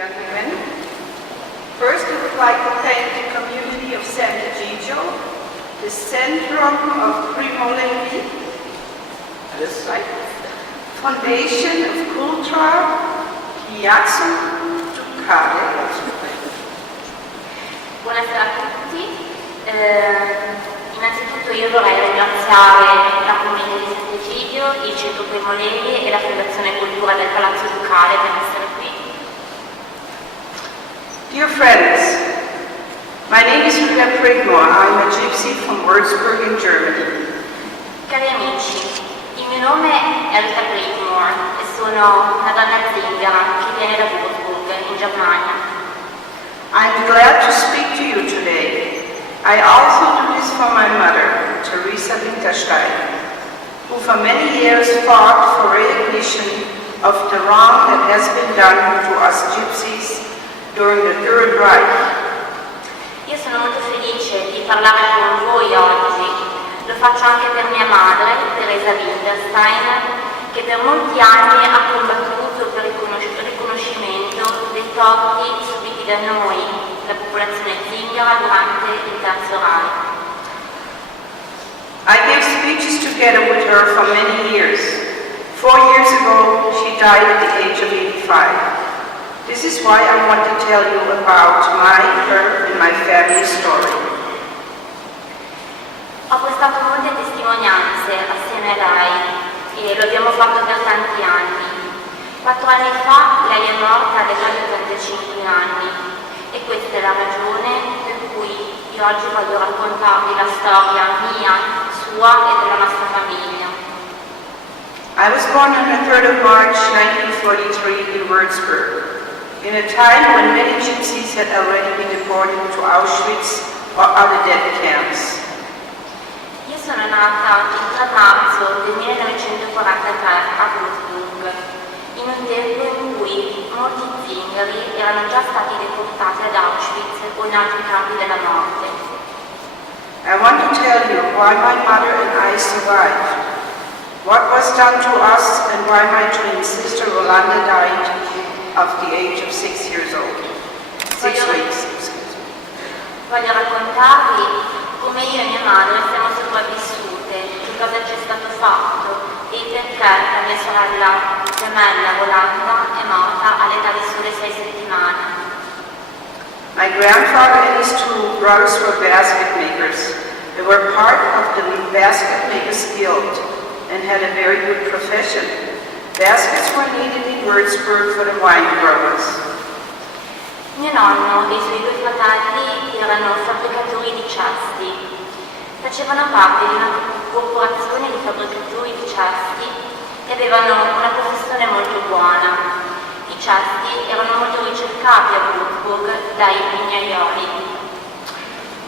gentlemen. First, we would like to thank the community of Sant'Egidio, the Centrum of Prigmore, that's right, Foundation of Cultura Piazza Ducale. Buonasera a tutti. Innanzitutto io vorrei ringraziare la comunità di Sant'Egidio, il Centro Prigmore e la Fondazione Cultura del Palazzo Ducale per essere qui. Dear friends, my name is Rita Prigmore. I'm a gypsy from Würzburg in Germany. Cari amici, il mio nome è Rita Prigmore e sono una donna zingara che viene da Würzburg in Germania. I'm glad to speak to you today. I also do this for my mother, Teresa Winterstein, who for many years fought for recognition of the wrong that has been done to us gypsies during the Third Reich. Io sono molto felice di parlare con voi oggi. Lo faccio anche per mia madre, Teresa Winterstein, che per molti anni ha combattuto per il riconoscimento dei torti subiti da noi, la popolazione zingara, durante il Terzo Reich. I gave speeches together with her for many years. 4 years ago, she died at the age of 85. This is why I want to tell you about her and my family story. Ho prestato molte testimonianze assieme a lei e lo abbiamo fatto per tanti anni. 4 anni fa lei è morta all'età di 85 anni e questa è la ragione per cui io oggi voglio raccontarvi la storia mia, sua e della nostra famiglia. I was born on the 3rd of March 1943 in Würzburg, in a time when many gypsies had already been deported to Auschwitz or other death camps. Io sono nata il 3 marzo del 1943 a Würzburg, in un tempo in cui molti zingari erano già stati deportati ad Auschwitz o in altri campi della morte. I want to tell you why my mother and I survived, what was done to us, and why my twin sister Rolanda died of the age of 6 years old. 6 weeks. Voglio raccontarvi come io e mia madre siamo sopravvissute, che cosa ci è stato fatto e perché la mia sorella gemella Rolanda è morta all'età di sole 6 settimane. My grandfather and his 2 brothers were basket makers. They were part of the Basket Makers Guild and had a very good profession. Baskets were needed in Würzburg for the wine growers. Mio nonno e i suoi 2 fratelli erano fabbricatori di cesti. Facevano parte di una corporazione di fabbricatori di cesti e avevano una professione molto buona. I cesti erano molto ricercati a Würzburg dai vignaioli.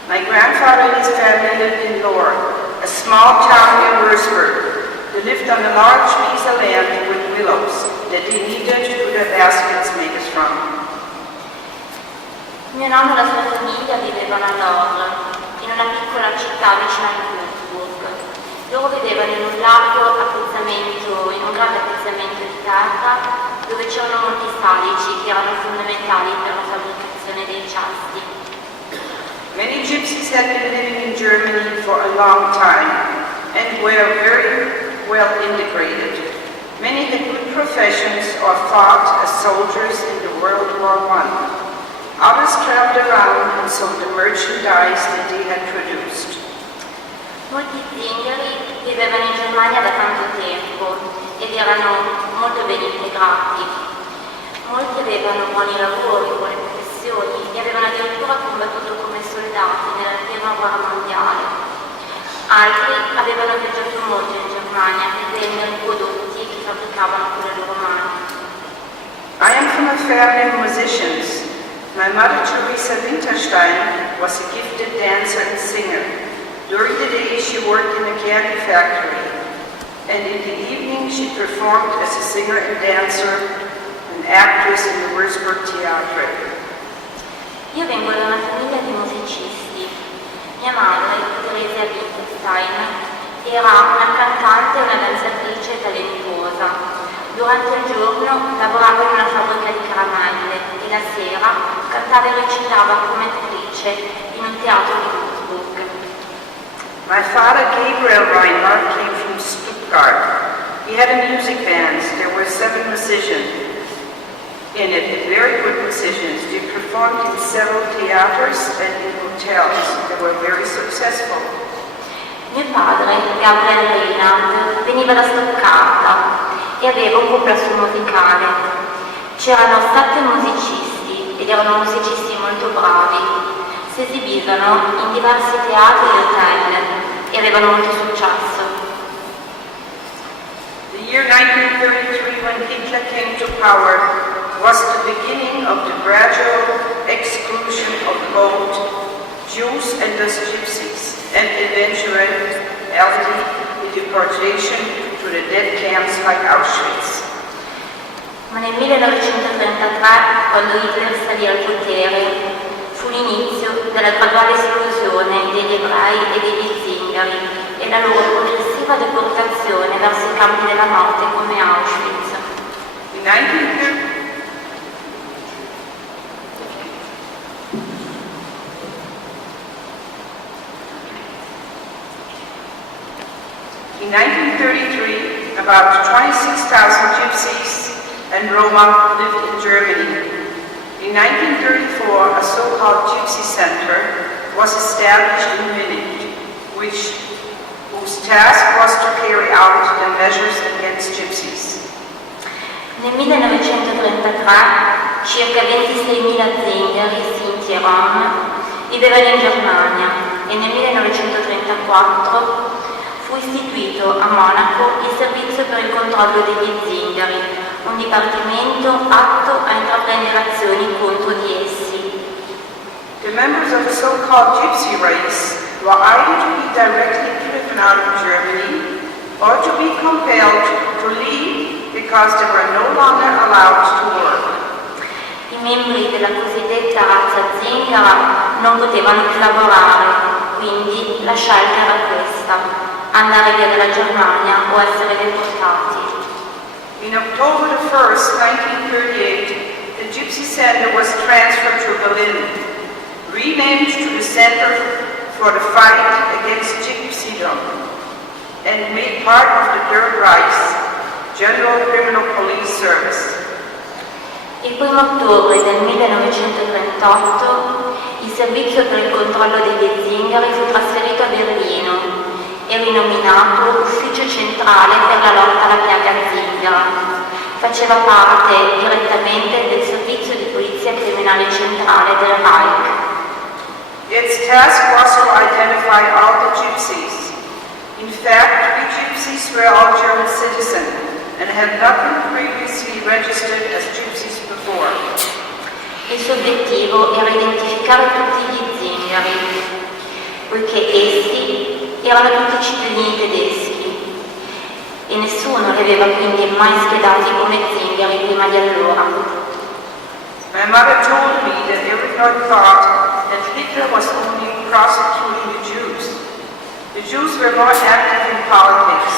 My grandfather and his family lived in Lohr, a small town near Würzburg. They lived on a large piece of land with willows that they needed to do their baskets makers from. Mio nonno e la sua famiglia vivevano a Lohr, in una piccola città vicino a Würzburg. Loro vivevano in un largo appezzamento, in un grande appezzamento di terra, dove c'erano molti salici che erano fondamentali per la fabbricazione dei cesti. Many gypsies had been living in Germany for a long time and were very well integrated. Many had good professions or fought as soldiers in the World War I. Others traveled around and sold the merchandise that they had produced. Molti zingari vivevano in Germania da tanto tempo ed erano molto ben integrati. Molti avevano buoni lavori, buone professioni e avevano addirittura combattuto come soldati nella Prima Guerra Mondiale. Altri avevano viaggiato molto in Germania per vendere i prodotti che fabbricavano con le loro mani. I am from a family of musicians. My mother, Teresa Winterstein, was a gifted dancer and singer. During the day, she worked in a candy factory, and in the evening, she performed as a singer and dancer and actress in the Würzburg Theater. Io vengo da una famiglia di musicisti. Mia madre, Teresa Winterstein, era una cantante e una danzatrice talentuosa. Durante il giorno lavorava in una fabbrica di caramelle e la cantava e recitava come attrice in un teatro di Würzburg. My father, Gabriel Reinhardt, came from Stuttgart. He had a music band. There were 7 musicians in it, very good musicians. They performed in several theaters and in hotels. They were very successful. Mio padre, Gabriel Reinhardt, veniva da Stoccarda e aveva un complesso musicale. C'erano 7 musicisti ed erano musicisti molto bravi. Si esibivano in diversi teatri e hotel e avevano molto successo. The year 1933, when Hitler came to power, was the beginning of the gradual exclusion of both Jews and the Gypsies, and eventually the deportation to the death camps like Auschwitz. Ma nel 1933, quando Hitler salì al potere, fu l'inizio della graduale esclusione degli ebrei e degli zingari e la loro progressiva deportazione verso i campi della morte come Auschwitz. In 1933, about 26,000 Gypsies and Roma lived in Germany. In 1934, a so-called Gypsy Center was established in Munich, whose task was to carry out the measures against Gypsies. Nel 1933 circa 26.000 zingari, sinti e rom vivevano in Germania e nel 1934 fu istituito a Monaco il servizio per il controllo degli zingari, un dipartimento atto a intraprendere azioni contro di essi. The members of the so-called Gypsy race were either to be directly driven out of Germany or to be compelled to leave because they were no longer allowed to work. I membri della cosiddetta razza zingara non potevano più lavorare, quindi la scelta era questa: andare via dalla Germania o essere deportati. In October 1st, 1938, the Gypsy Center was transferred to Berlin, renamed to the Center for the Fight Against Gypsydom, and made part of the Third Reich's General Criminal Police Service. Il 1 ottobre del 1938 il servizio per il controllo degli zingari fu trasferito a Berlino e rinominato Ufficio Centrale per la lotta alla piaga zingara. Faceva parte direttamente del servizio di polizia criminale centrale del Reich. Its task was to identify all the Gypsies. In fact, we Gypsies were all German citizens and had not been previously registered as Gypsies before. Il suo obiettivo era identificare tutti gli zingari, poiché essi erano tutti cittadini tedeschi e nessuno li aveva quindi mai schedati come zingari prima di allora. My mother told me that everyone thought that Hitler was only prosecuting the Jews. The Jews were more active in politics.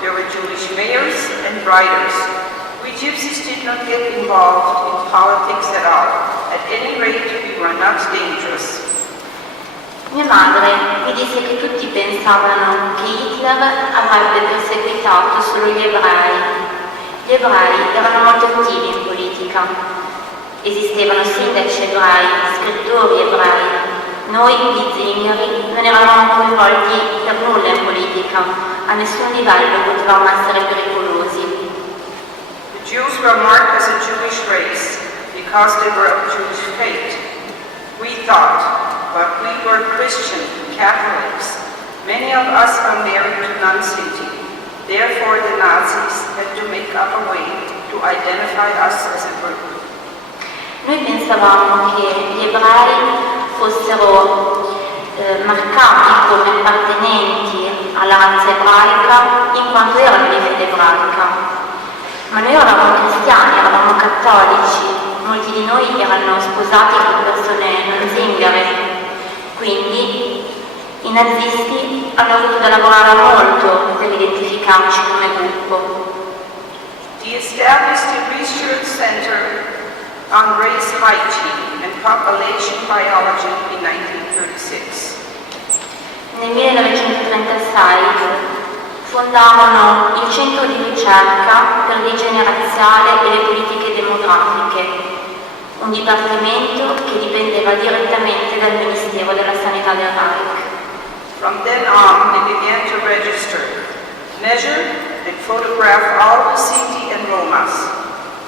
There were Jewish mayors and writers. We Gypsies did not get involved in politics at all. At any rate, we were not dangerous. Mia madre mi disse che tutti pensavano che Hitler avrebbe perseguitato solo gli ebrei. Gli ebrei erano molto attivi in politica. Esistevano sindaci ebrei, scrittori ebrei. Noi, gli zingari, non eravamo coinvolti per nulla in politica. A nessun livello potevamo essere pericolosi. The Jews were marked as a Jewish race because they were of Jewish faith. We thought, but we were Christian, Catholics. Many of us are married to non-Sinti. Therefore, the Nazis had to make up a way to identify us as a group. Noi pensavamo che gli ebrei fossero marcati come appartenenti alla razza ebraica in quanto erano di fede ebraica. Ma noi eravamo cristiani, eravamo cattolici, molti di noi erano sposati con persone non zingare, quindi i nazisti hanno avuto da lavorare molto per identificarci come gruppo. The established Research Center on race hygiene and population biology in 1936. Nel 1936 fondarono il Centro di ricerca per l'igiene razziale e le politiche demografiche, un dipartimento che dipendeva direttamente dal Ministero della Sanità del Reich. From then on, they began to register, measure, and photograph all the Sinti and Romas.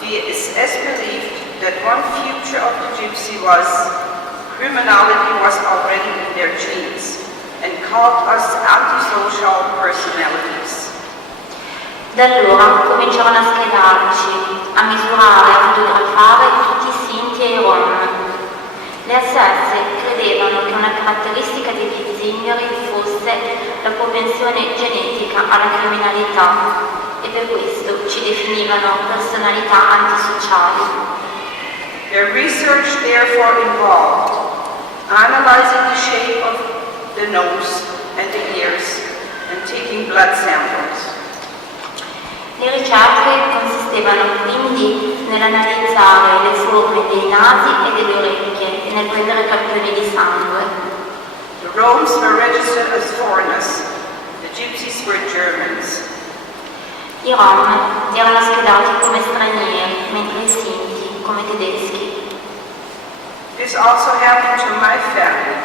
The SS believed that one future of the Gypsy was criminality was already in their genes, and called us antisocial personalities. Da allora cominciarono a schedarci, a misurare e a fotografare tutti i Sinti e i Rom. Le SS credevano che una caratteristica degli zingari fosse la propensione genetica alla criminalità e per questo ci definivano personalità antisociali. Their research therefore involved analyzing the shape of the nose and the ears and taking blood samples. Le ricerche consistevano quindi nell'analizzare le forme dei nasi e delle orecchie e nel prendere campioni di sangue. The Roms were registered as foreigners. The Gypsies were Germans. I Rom erano schedati come stranieri, mentre i Sinti come tedeschi. This also happened to my family.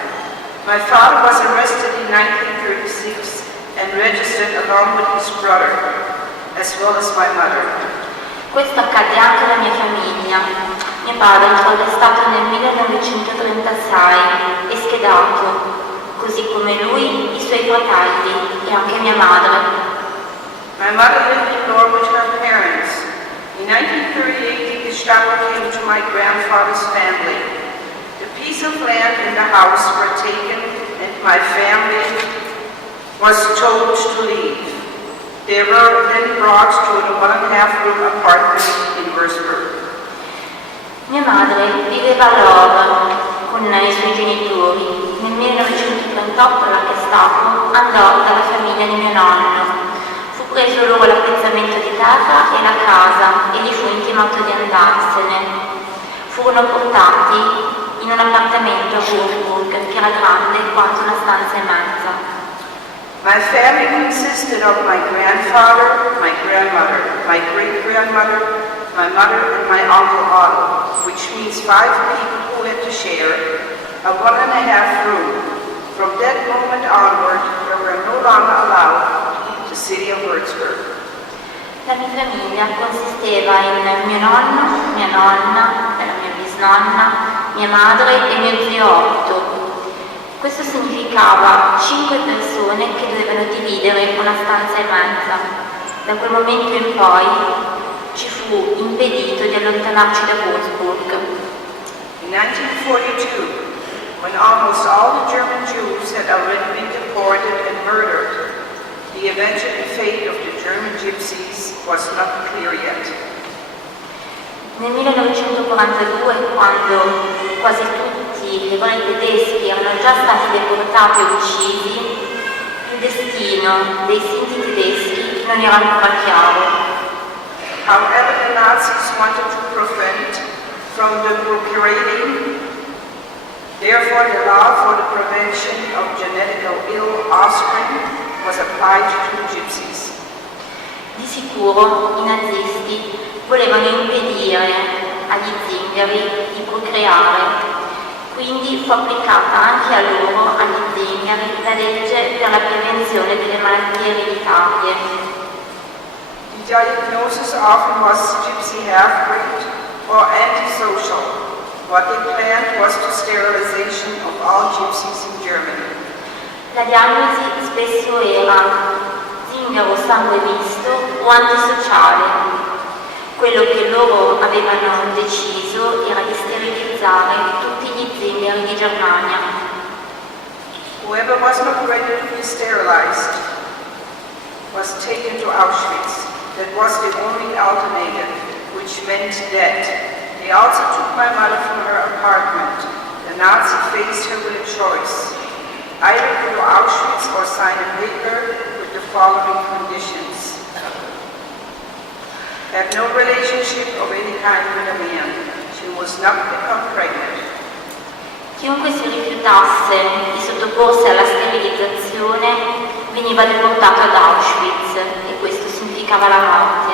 My father was arrested in 1936 and registered along with his brother, as well as my mother. Questo accadde anche alla mia famiglia. Mio padre fu arrestato nel 1936 e schedato, così come lui, i suoi fratelli e anche mia madre. My mother lived in Norway with her parents. In 1938, the Gestapo came to my grandfather's family. The piece of land and the house were taken, and my family was told to leave. They were then brought to a 1.5-room apartment in Würzburg. Mia madre viveva a Loro con i suoi genitori. Nel 1938 la Gestapo andò dalla famiglia di mio nonno. Fu preso loro l'appezzamento di terra e la casa e gli fu intimato di andarsene. Furono portati in un appartamento a Würzburg che era grande quanto una stanza e mezza. My family consisted of my grandfather, my grandmother, my great-grandmother, my mother, and my uncle Otto, which means 5 people who had to share a 1.5 room. From that moment onward, we were no longer allowed to leave the city of Würzburg. La mia famiglia consisteva in mio nonno, mia nonna, la mia bisnonna, mia madre e mio zio Otto. Questo significava 5 persone che dovevano dividere una stanza e mezza. Da quel momento in poi ci fu impedito di allontanarci da Würzburg. In 1942, when almost all the German Jews had already been deported and murdered, the eventual fate of the German Gypsies was not clear yet. Nel 1942, quando quasi tutti gli ebrei tedeschi erano già stati deportati e uccisi, il destino dei Sinti tedeschi non era ancora chiaro. However, the Nazis wanted to prevent from the procreating, therefore the law for the prevention of genetically ill offspring was applied to Gypsies. Di sicuro i nazisti volevano impedire agli zingari di procreare, quindi fu applicata anche a loro, agli zingari, la legge per la prevenzione delle malattie ereditarie. The diagnosis often was Gypsy half-breed or antisocial. What they planned was the sterilization of all Gypsies in Germany. La diagnosi spesso era zingaro sangue misto o antisociale. Quello che loro avevano deciso era di sterilizzare tutti gli zingari di Germania. Whoever was not ready to be sterilized was taken to Auschwitz. That was the only alternative, which meant death. They also took my mother from her apartment. The Nazi faced her with a choice: either go to Auschwitz or sign a paper with the following conditions. Have no relationship of any kind with a man. She you must not become pregnant. Chiunque si rifiutasse di sottoporsi alla sterilizzazione veniva deportato ad Auschwitz e questo significava la morte.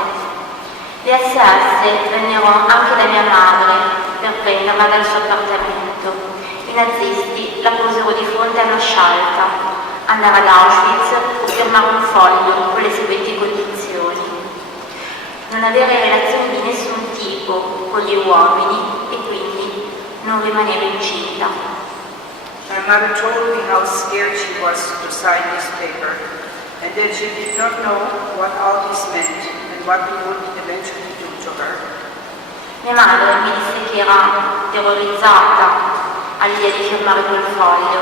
Le SS vennero anche da mia madre per prenderla dal suo appartamento. I nazisti la posero di fronte a una scelta: andare ad Auschwitz o firmare un foglio con le seguenti condizioni: non avere relazioni di nessun tipo con gli uomini e quindi non rimanere incinta. My mother told me how scared she was to sign this paper, and that she did not know what all this meant and what we would eventually do to her. Mia madre mi disse che era terrorizzata all'idea di firmare quel foglio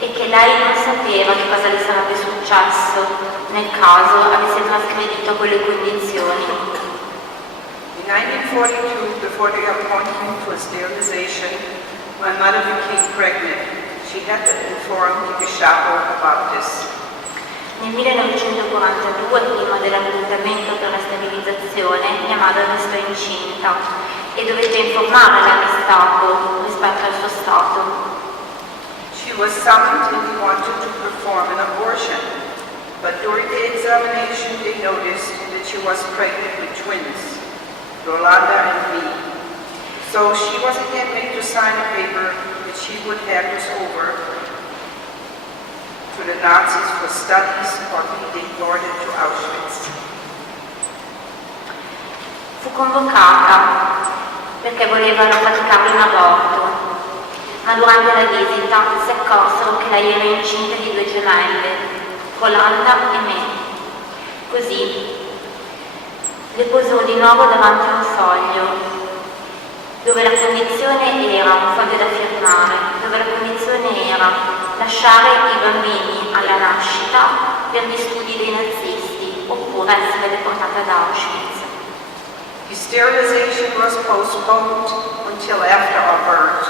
e che lei non sapeva che cosa le sarebbe successo nel caso avesse trasgredito quelle condizioni. In 1942, before the appointment to a sterilization, my mother became pregnant. She had to inform the Gestapo about this. Nel 1942, prima dell'appuntamento per la sterilizzazione, mia madre restò incinta e dovette informare la Gestapo rispetto al suo stato. She was summoned and he wanted to perform an abortion, but during the examination they noticed that she was pregnant with twins, Rolanda and me. So she was again made to sign a paper that she would hand us over to the Nazis for studies or be deported to Auschwitz. Fu convocata perché volevano praticarle un aborto, ma durante la visita si accorsero che lei era incinta di 2 gemelle, Rolanda e me. Così le posero di nuovo davanti a un foglio dove la condizione era un foglio da firmare, dove la condizione era lasciare i bambini alla nascita per gli studi dei nazisti oppure essere deportata ad Auschwitz. The sterilization was postponed until after our birth.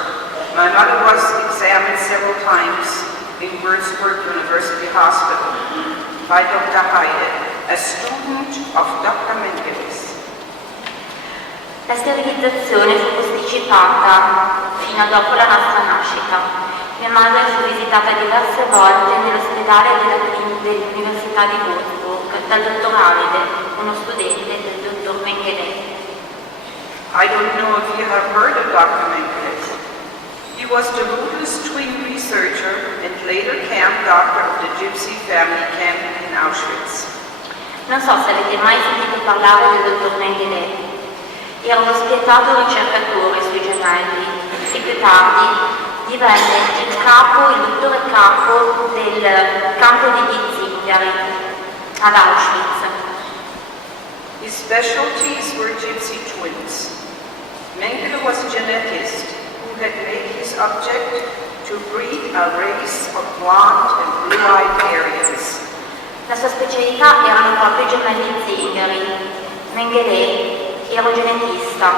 My mother was examined several times in Würzburg University Hospital by Dr. Heide, a student of Dr. Mengeles. La sterilizzazione fu posticipata fino a dopo la nostra nascita. Mia madre fu visitata diverse volte nell'ospedale dell'Università di Würzburg dal dottor Heide, uno studente del dottor Mengeles. I don't know if you have heard of Dr. Mengeles. He was the ruthless twin researcher and later camp doctor of the Gypsy family camp in Auschwitz. Non so se avete mai sentito parlare del dottor Mengeles. Era uno spietato ricercatore sui gemelli e più tardi divenne il dottore capo del campo degli zingari ad Auschwitz. His specialties were gypsy twins. Mengele was a genetist who had made his object to breed a race of blonde and blue-eyed Aryans. La sua specialità erano proprio i gemelli zingari. Mengele era un genetista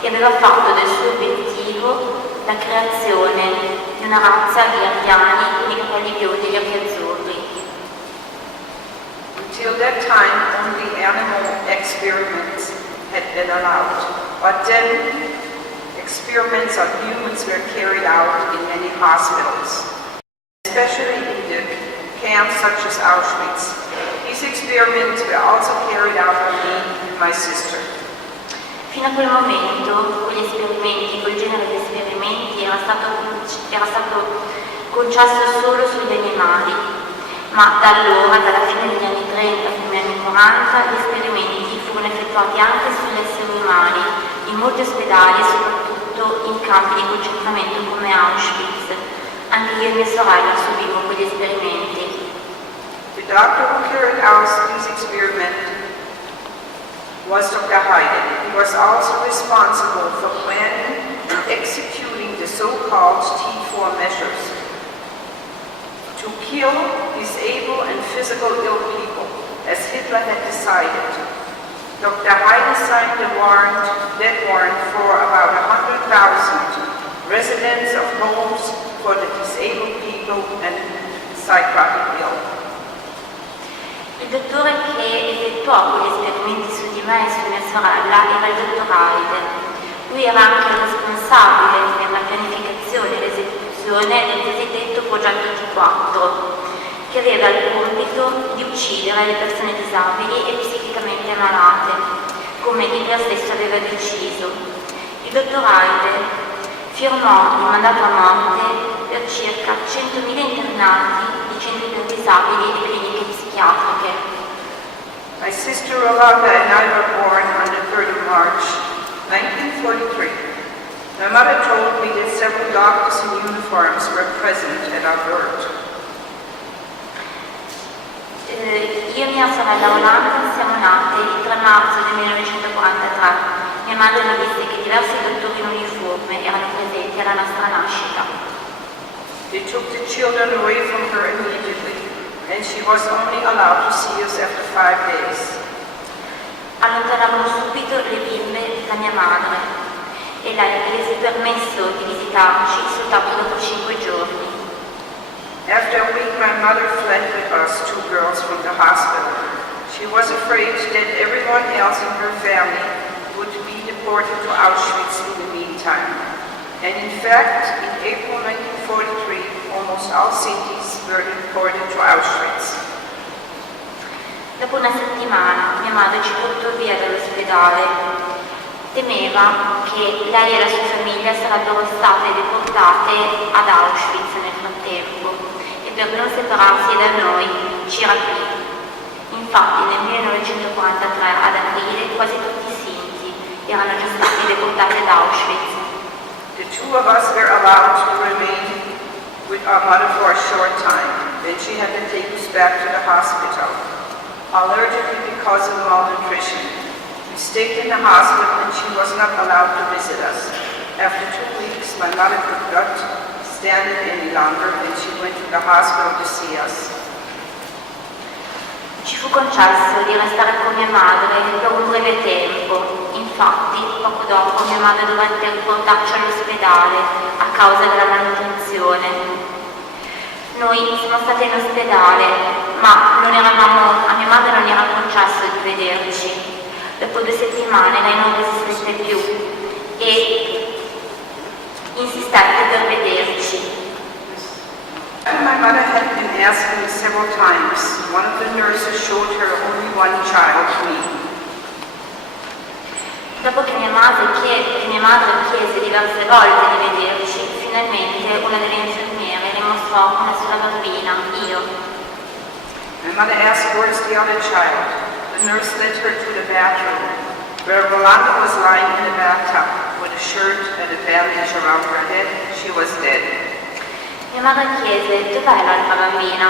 e aveva fatto del suo obiettivo la creazione di una razza di ariani con i capelli biondi e gli occhi azzurri. Until that time, only animal experiments had been allowed, but then experiments on humans were carried out in many hospitals, especially in the camps such as Auschwitz. These experiments were also carried out on me and my sister. Fino a quel momento, quegli esperimenti, quel genere di esperimenti era stato concesso solo sugli animali, ma da allora, dalla fine degli anni 30 fino agli anni 40, gli esperimenti furono effettuati anche sugli esseri umani, in molti ospedali e soprattutto in campi di concentramento come Auschwitz. Anche io e mia sorella subimmo quegli esperimenti. The doctor who carried out these experiments was Dr. Heide. He was also responsible for planning and executing the so-called T4 measures to kill, disable, and physical ill people, as Hitler had decided. Dr. Heide signed the death warrant for about 100,000 residents of homes for the disabled people and psychotic ill. Il dottore che effettuò quegli esperimenti su di me e su mia sorella era il dottor Heide, Lui era anche il responsabile per la pianificazione e l'esecuzione del cosiddetto progetto G4, che aveva il compito di uccidere le persone disabili e psichicamente malate, come Hitler stesso aveva deciso. Il dottor Heide firmò il mandato a morte per circa 100.000 internati di centri per disabili e cliniche psichiatriche. My sister Rolanda and I were born on the 3rd of March, 1943. My mother told me that several doctors in uniforms were present at our birth. Io e mia sorella Rolanda siamo nate il 3 marzo del 1943. Mia madre mi disse che diversi dottori in uniforme erano presenti alla nostra nascita. They took the children away from her immediately, and she was only allowed to see us after 5 days. Allontanarono subito le bimbe da mia madre e lei chiese permesso di visitarci soltanto dopo 5 giorni. After a week, my mother fled with us, 2 girls, from the hospital. She was afraid that everyone else in her family would be deported to Auschwitz in the meantime. And in fact, in April 1943, almost all cities were deported to Auschwitz. Dopo una settimana mia madre ci portò via dall'ospedale. Temeva che lei e la sua famiglia sarebbero state deportate ad Auschwitz nel frattempo e per non separarsi da noi ci rapì. Infatti nel 1943 ad aprile quasi tutti i sinti erano già stati deportati ad Auschwitz. The 2 of us were allowed to remain with our mother for a short time. Then she had to take us back to the hospital, allegedly because of malnutrition. We stayed in the hospital and she was not allowed to visit us. After 2 weeks, my mother could not stand it any longer and she went to the hospital to see us. Ci fu concesso di restare con mia madre per un breve tempo. Infatti, poco dopo mia madre dovette riportarci all'ospedale a causa della manutenzione. Noi siamo state in ospedale, ma a mia madre non era concesso di vederci. Dopo 2 settimane lei non resistette più e insistette per vederci. My mother had been asking several times. One of the nurses showed her only 1 child, me. Dopo che mia madre chiese diverse volte di vederci, finalmente una delle infermiere le mostrò una sola bambina, io. My mother asked, "Where's the other child?" The nurse led her to the bathroom, where Rolanda was lying in a bathtub with a shirt and a bandage around her head. She was dead. Mia madre chiese dov'è l'altra bambina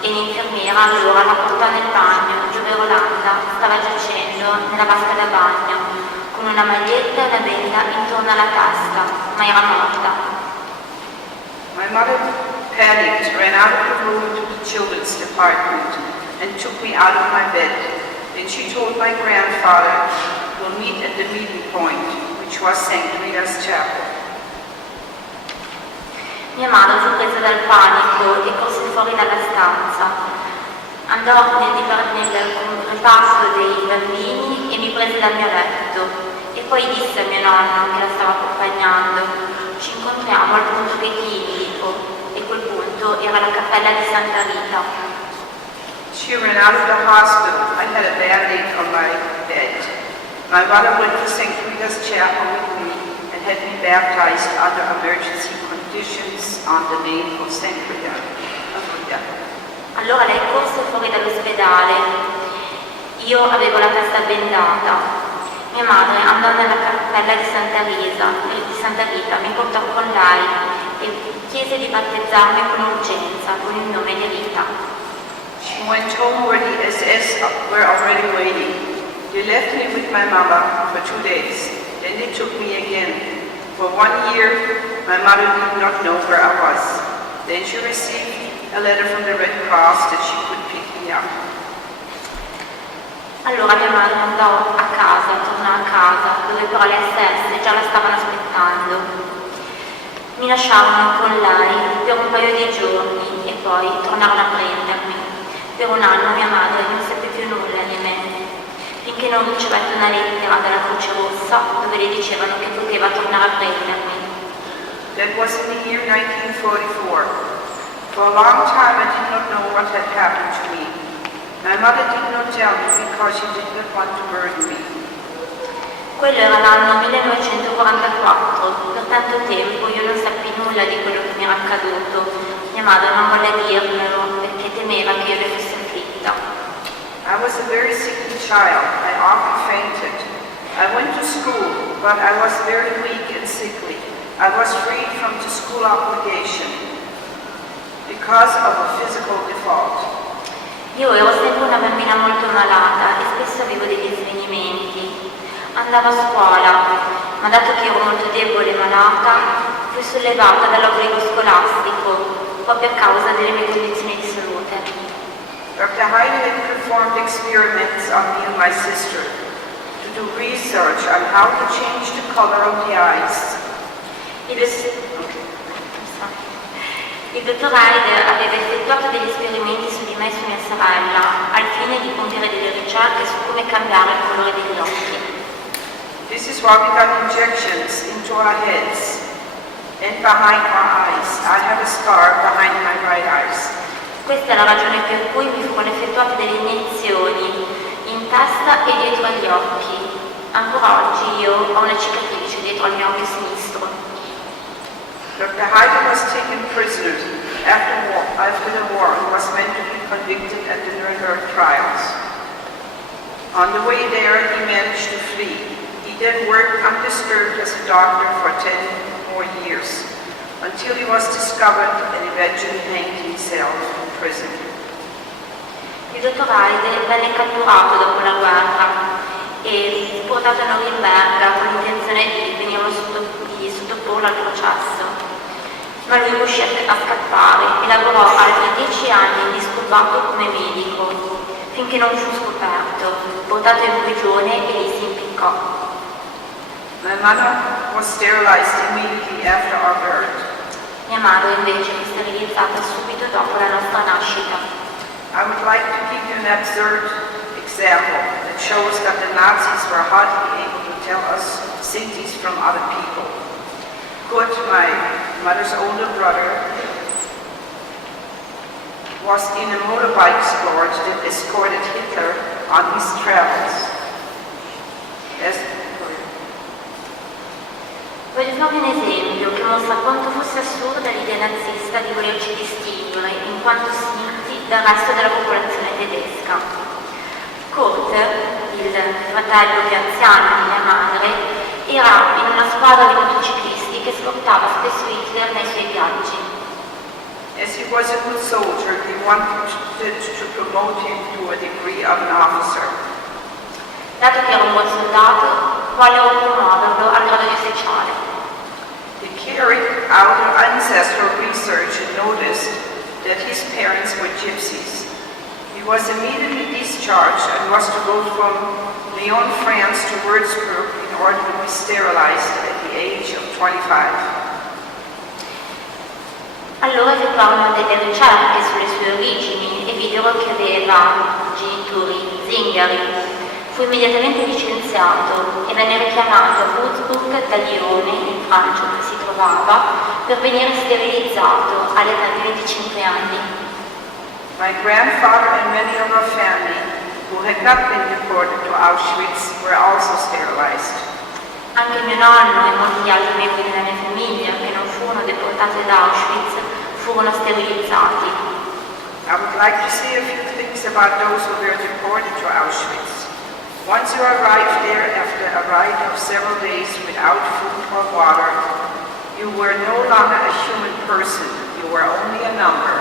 e l'infermiera allora la portò nel bagno dove Rolanda stava giacendo nella vasca da bagno con una maglietta e una benda intorno alla testa, ma era morta. My mother panicked, ran out of the room to the children's department and took me out of my bed. Then she told my grandfather, "We'll meet at the meeting point," which was St. Rita's Chapel. Mia madre fu presa dal panico e corse fuori dalla stanza. Andò nel reparto dei bambini e mi prese dal mio letto e poi disse a mio nonno che la stava accompagnando: "Ci incontriamo al punto che ti indico", e quel punto era la cappella di Santa Rita. She ran out of the hospital. I had a band-aid on my bed. My mother went to St. Rita's Chapel with me and had me baptized under emergency conditions on the name of St. Rita. Allora lei corse fuori dall'ospedale. Io avevo la testa bendata. Mia madre andò nella cappella di Santa Rita, mi portò con lei e chiese di battezzarmi con urgenza con il nome di Rita. She went home where the SS were already waiting. They left me with my mama for 2 days. Then they took me again. For 1 year, my mother did not know where I was. Then she received a letter from the Red Cross that she could pick me up. Allora mia madre tornò a casa, dove però le SS già la stavano aspettando. Mi lasciarono con lei per un paio di giorni e poi tornarono a prendermi. Per 1 anno mia madre non seppe più nulla di me, finché non ricevette una lettera dalla Croce Rossa dove le dicevano che poteva tornare a prendermi. That was in the year 1944. For a long time I did not know what had happened to me. My mother did not tell me because she did not want to burden me. Quello era l'anno 1944, per tanto tempo io non sappi nulla di quello che mi era accaduto. Mia madre non volle dirmelo perché temeva che io ne fossi afflitta. I was a very sickly child. I often fainted. I went to school, but I was very weak and sickly. I was freed from the school obligation because of a physical default. Io ero sempre una bambina molto malata e spesso avevo degli svenimenti. Andavo a scuola, ma dato che ero molto debole e malata, fui sollevata dall'obbligo scolastico, proprio a causa delle mie condizioni di salute. Dr. Heide had performed experiments on me and my sister to do research on how to change the color of the eyes. Il dottor Heide aveva effettuato degli esperimenti su di me e su mia sorella, al fine di compiere delle ricerche su come cambiare il colore degli occhi. This is why we got injections into our heads and behind our eyes. I have a scar behind my right eyes. Questa è la ragione per cui mi furono effettuate delle iniezioni in testa e dietro agli occhi. Ancora oggi io ho una cicatrice dietro al mio occhio sinistro. Dr. Heide was taken prisoner after the war and was meant to be convicted at the Nuremberg trials. On the way there, he managed to flee. He then worked undisturbed as a doctor for 10 more years, until he was discovered and eventually hanged himself in prison. Il dottor Heide venne catturato dopo la guerra e portato a Norimberga con l'intenzione di sottoporlo al processo. Ma lui riuscì a scappare e lavorò altri 10 anni indisturbato come medico, finché non fu scoperto, portato in prigione e lì si impiccò. My mother was sterilized immediately after our birth. Mia madre invece fu sterilizzata subito dopo la nostra nascita. I would like to give you an absurd example that shows that the Nazis were hardly able to tell us Sintis from other people. Kurt, my mother's older brother, was in a motorbike escort that escorted Hitler on his travels. Voglio farvi un esempio che mostra quanto fosse assurda l'idea nazista di volerci distinguere in quanto sinti dal resto della popolazione tedesca. Kurt, il fratello più anziano di mia madre, era in una squadra di motociclisti che scortava spesso Hitler nei suoi viaggi. As he was a good soldier, he wanted to promote him to a degree of an officer. Dato che era un buon soldato, vollero promuoverlo al grado di ufficiale. He carried out ancestral research and noticed that his parents were gypsies. He was immediately discharged and was to go from Lyon, France to Würzburg in order to be sterilized at the age of 25. Allora effettuarono delle ricerche sulle sue origini e videro che aveva genitori zingari. Fu immediatamente licenziato e venne richiamato a Würzburg da Lione, in Francia, dove si trovava, per venire sterilizzato all'età di 25 anni. My grandfather and many of our family who had not been deported to Auschwitz were also sterilized. Anche mio nonno e molti altri membri della mia famiglia che non furono deportati ad Auschwitz furono sterilizzati. I would like to say a few things about those who were deported to Auschwitz. Once you arrived there after a ride of several days without food or water, you were no longer a human person, you were only a number.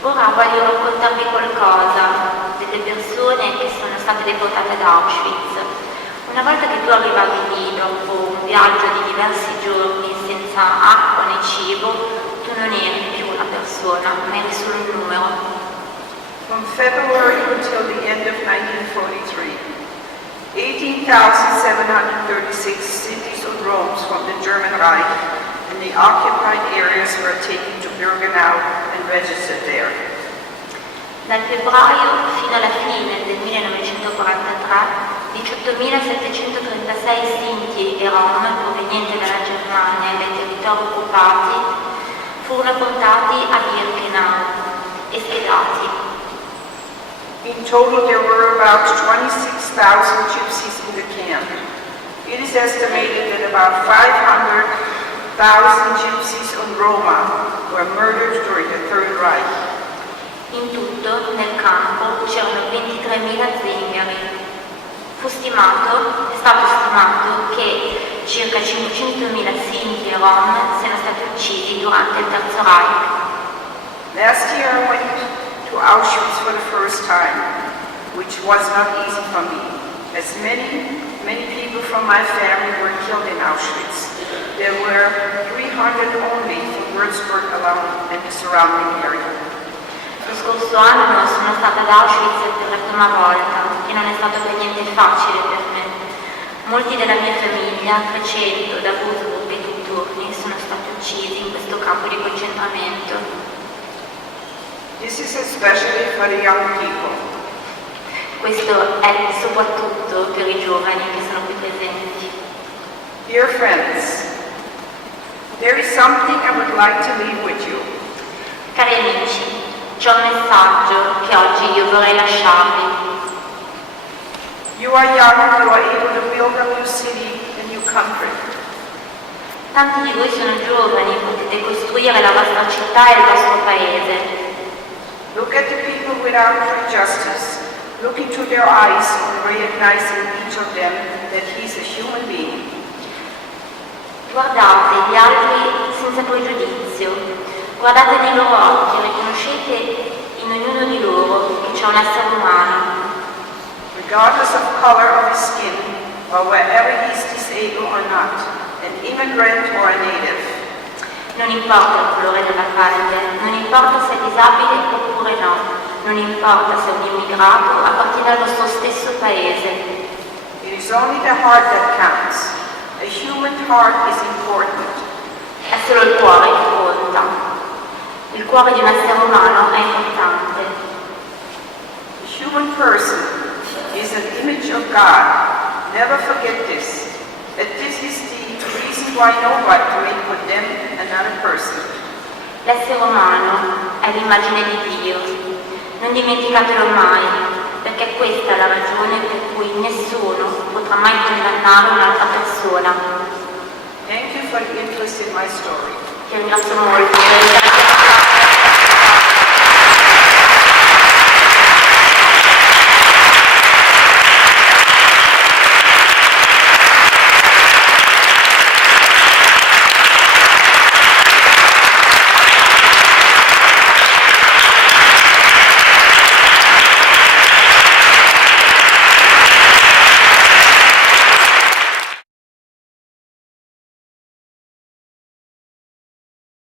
Ora voglio raccontarvi qualcosa delle persone che sono state deportate ad Auschwitz. Una volta che tu arrivavi lì dopo un viaggio di diversi giorni senza acqua né cibo, tu non eri più una persona, ma eri solo un numero. From February until the end of 1943, 18,736 cities and Romes from the German Reich and the occupied areas were taken to Birkenau and registered there. Dal febbraio fino alla fine del 1943, 18.736 sinti e rom provenienti dalla Germania e dai territori occupati furono portati a Birkenau e schedati. In total, there were about 26,000 gypsies in the camp. It is estimated that about 500,000 gypsies and Roma were murdered during the Third Reich. In tutto, nel campo, c'erano 23.000 zingari. È stato stimato che circa 500.000 sinti e rom siano stati uccisi durante il Terzo Reich. Last year I went to Auschwitz for the first time, which was not easy for me, as many people from my family were killed in Auschwitz. There were 300 only from Würzburg alone and the surrounding area. Lo scorso anno sono stata ad Auschwitz per la prima volta e non è stato per niente facile per me. Molti della mia famiglia, 300 da Würzburg e dintorni, sono stati uccisi in questo campo di concentramento. This is especially for the young people. Questo è soprattutto per i giovani che sono qui presenti. Dear friends, there is something I would like to leave with you. Cari amici, c'è un messaggio che oggi io vorrei lasciarvi. You are young, you are able to build a new city, a new country. Tanti di voi sono giovani, potete costruire la vostra città e il vostro paese. Look at the people without prejudice. Look into their eyes and recognize in each of them that he is a human being. Guardate gli altri senza pregiudizio. Guardate nei loro occhi e riconoscete in ognuno di loro che c'è un essere umano. Regardless of color of his skin, or wherever he is disabled or not, an immigrant or a native. Non importa il colore della pelle, non importa se è disabile oppure no, non importa se è un immigrato, appartiene al nostro stesso paese. It is only the heart that counts. A human heart is important. È solo il cuore che conta. Il cuore di un essere umano è importante. The human person is an image of God. Never forget this. That this is the reason why nobody may put them another person. L'essere umano è l'immagine di Dio. Non dimenticatelo mai, perché questa è la ragione per cui nessuno potrà mai condannare un'altra persona. Thank you for the interest in my story. Ti ringrazio molto.